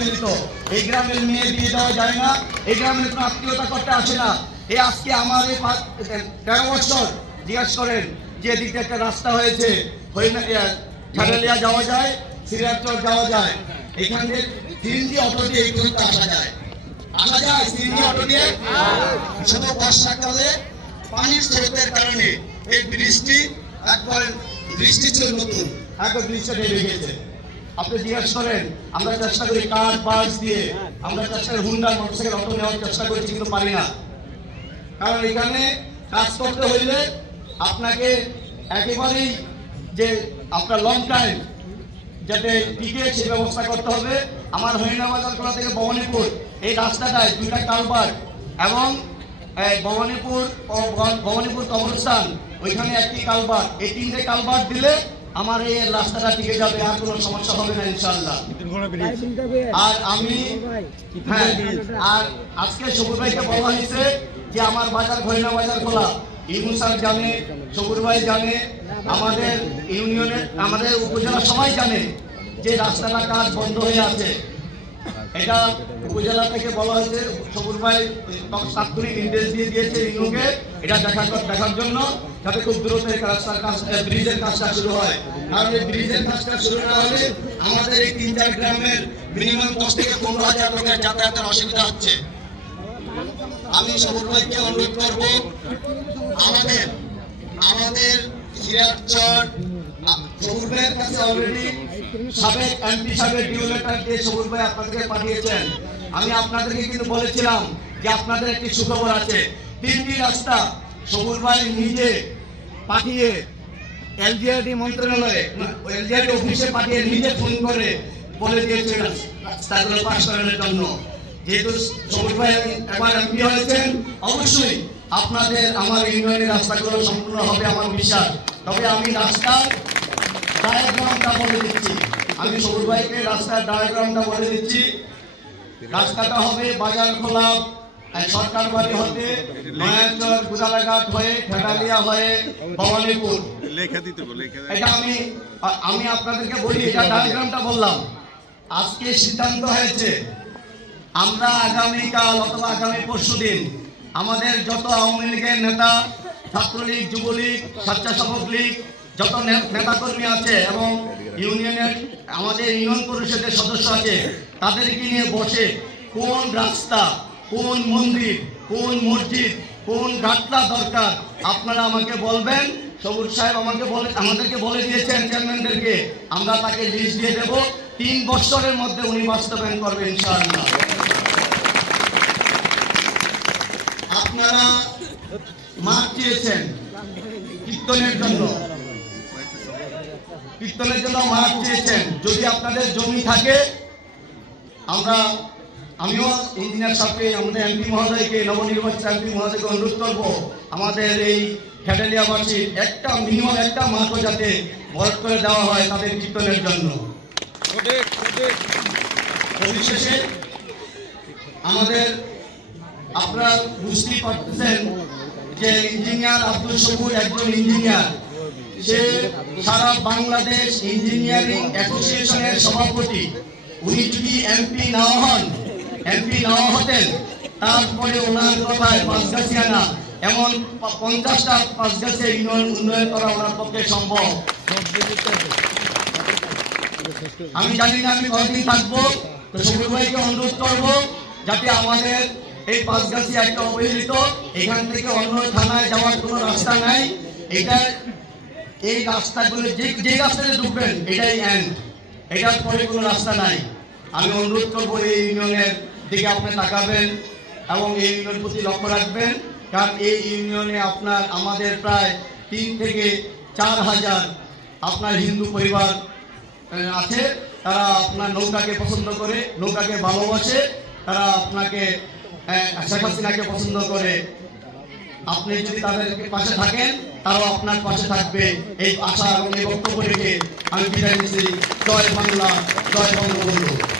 অবহেলিত এই গ্রামের মেয়ে বিয়ে দেওয়া যায় না, এই গ্রামের কোনো আত্মীয়তা করতে আসে না। এই আজকে আমার এই তেরো বছর জিজ্ঞাসা করেন যে এদিকে একটা রাস্তা হয়েছে হইনা যাওয়া যায় সিরাজচর যাওয়া যায়। এখানে সিএনজি অটো দিয়ে এই পর্যন্ত আসা যায়। আসা যায় সিএনজি অটো দিয়ে শুধু বর্ষাকালে পানির স্রোতের কারণে এই বৃষ্টি একবার বৃষ্টি ছিল নতুন। একবার বৃষ্টি নেমে গেছে। আপনি জিজ্ঞাসা করেন, আমরা চেষ্টা করি কাঠ বাস দিয়ে, আমরা চেষ্টা করি হুন্ডা মোটরসাইকেল, অটো নেওয়ার চেষ্টা করছি কিন্তু পারি না। কারণ এখানে কাজ করতে হইলে আপনাকে একেবারেই যে আপনার লং টাইম যাতে টিকে সে ব্যবস্থা করতে হবে। আমার হরিণাবাজার কলা থেকে ভবানীপুর, এই রাস্তাটায় দুইটা কালবার এবং ভবানীপুর ভবানীপুর কবরস্থান, ওইখানে একটি কালবার এই তিনটে কালবার দিলে আমার এই রাস্তাটা টিকে যাবে আর কোনো সমস্যা হবে না ইনশাল্লাহ আর আমি হ্যাঁ আর আজকে সবুর ভাইকে বলা হয়েছে যে আমার বাজার ঘরিনা বাজার খোলা। ইমু স্যার জানে সবুর ভাই জানে আমাদের ইউনিয়নের আমাদের উপজেলা সবাই জানে যে রাস্তাটা কাজ বন্ধ হয়ে আছে। এটা উপজেলা থেকে বলা হয়েছে সবুর ভাই তাৎক্ষণিক নির্দেশ দিয়ে দিয়েছে ইউনুকে এটা দেখা দেখার জন্য যাতে খুব দ্রুত কাজ ব্রিজের কাজটা শুরু হয়। কারণ এই ব্রিজের কাজটা শুরু না হলে আমাদের এই তিন চার গ্রামের মিনিমাম দশ থেকে পনেরো হাজার লোকের যাতায়াতের অসুবিধা হচ্ছে। আমি সবুর ভাইকে অনুরোধ করব, আমাদের আমাদের সিরাজচর সবুর ভাইয়ের কাছে অলরেডি সাবেক এমপি সাহেবের ডিউ লেটার দিয়ে সবুর ভাই আপনাদেরকে পাঠিয়েছেন। আমি আপনাদেরকে কিন্তু বলেছিলাম যে আপনাদের একটি সুখবর আছে। তিনটি রাস্তা সবুর ভাই নিজে পাঠিয়ে এলজিআরডি মন্ত্রণালয়ে, এলজিআরডি অফিসে পাঠিয়ে নিজে ফোন করে বলে দিয়েছে রাস্তাগুলো পাশ করানোর জন্য। যেহেতু সবুজ ভাই একবার এমপি হয়েছেন, অবশ্যই আপনাদের আমার ইউনিয়নের রাস্তাগুলো সম্পূর্ণ হবে আমার বিশ্বাস। তবে আমি রাস্তার ডায়াগ্রামটা বলে দিচ্ছি। আমি সবুজ ভাইকে রাস্তার ডায়াগ্রামটা বলে দিচ্ছি। রাস্তাটা হবে বাজার খোলা। সরকার বাড়ি হতে নয়াচর গুদালাঘাট হয়ে ঠেকালিয়া হয়ে ভবানীপুর। লেখা দিতে এটা আমি আমি আপনাদেরকে বলি এটা ডায়াগ্রামটা বললাম। আজকে সিদ্ধান্ত হয়েছে আমরা আগামীকাল অথবা আগামী পরশু দিন আমাদের যত আওয়ামী লীগের নেতা ছাত্রলীগ যুবলীগ স্বেচ্ছাসেবক লীগ যত নেতাকর্মী আছে এবং ইউনিয়নের, আমাদের ইউনিয়ন পরিষদের সদস্য আছে, তাদেরকে নিয়ে বসে কোন রাস্তা, কোন মন্দির, কোন মসজিদ, কোন ঘাটলা দরকার, আপনারা আমাকে বলবেন, সবুজ সাহেব আমাকে বলে, আমাদেরকে বলে দিয়েছেন চেয়ারম্যানদেরকে, আমরা তাকে লিস্ট দিয়ে দেব, তিন বছরের মধ্যে উনি বাস্তবায়ন করবেন ইনশাআল্লাহ। আপনারা মাঠ চেয়েছেন কীর্তনের জন্য। কীর্তনের জন্য মাঠ চেয়েছেন যদি আপনাদের জমি থাকে, আমরা, আমিও ইঞ্জিনিয়ার সাহেবকে আমাদের এমপি মহোদয়কে, নবনির্বাচিত এমপি মহোদয়কে অনুরোধ করব, আমাদের এই খেটালিয়াবাসীর একটা মিনিমাম একটা মাঠও যাতে বরাদ করে দেওয়া হয় তাদের কীর্তনের জন্য। পরিশেষে আমাদের আপনারা বুঝতেই পারতেছেন যে ইঞ্জিনিয়ার আব্দুল সবুর একজন ইঞ্জিনিয়ার। সে সারা বাংলাদেশ ইঞ্জিনিয়ারিং অ্যাসোসিয়েশনের সভাপতি। উনি যদি এমপি নাও হন এমপি নাও হতেন, তারপরে ওনার কথায় পাঁচগাছিয়ানা, এমন পঞ্চাশটা পাঁচগাছে ইউনিয়ন উন্নয়ন করা ওনার পক্ষে সম্ভব। আমি জানি না আমি কতদিন থাকব, তো সবুজ ভাইকে অনুরোধ করব যাতে আমাদের এই পাঁচগাছি একটা অবহেলিত, এখান থেকে অন্য থানায় যাওয়ার কোনো রাস্তা নাই। এটা এই রাস্তাগুলো যে যে রাস্তাতে ঢুকবেন, এটাই এন্ড এটার পরে কোনো রাস্তা নাই। আমি অনুরোধ করব এই ইউনিয়নের দিকে আপনি তাকাবেন এবং এই ইউনিয়নের প্রতি লক্ষ্য রাখবেন, কারণ এই ইউনিয়নে আপনার, আমাদের প্রায় তিন থেকে চার হাজার আপনার হিন্দু পরিবার আছে। তারা আপনার নৌকাকে পছন্দ করে, নৌকাকে ভালোবাসে। তারা আপনাকে শেখ হাসিনাকে পছন্দ করে। আপনি যদি তাদের পাশে থাকেন, তারাও আপনার পাশে থাকবে। এই আশা এবং এই বক্তব্য রেখে আমি বিদায় নিচ্ছি। জয় বাংলা, জয় বঙ্গবন্ধু।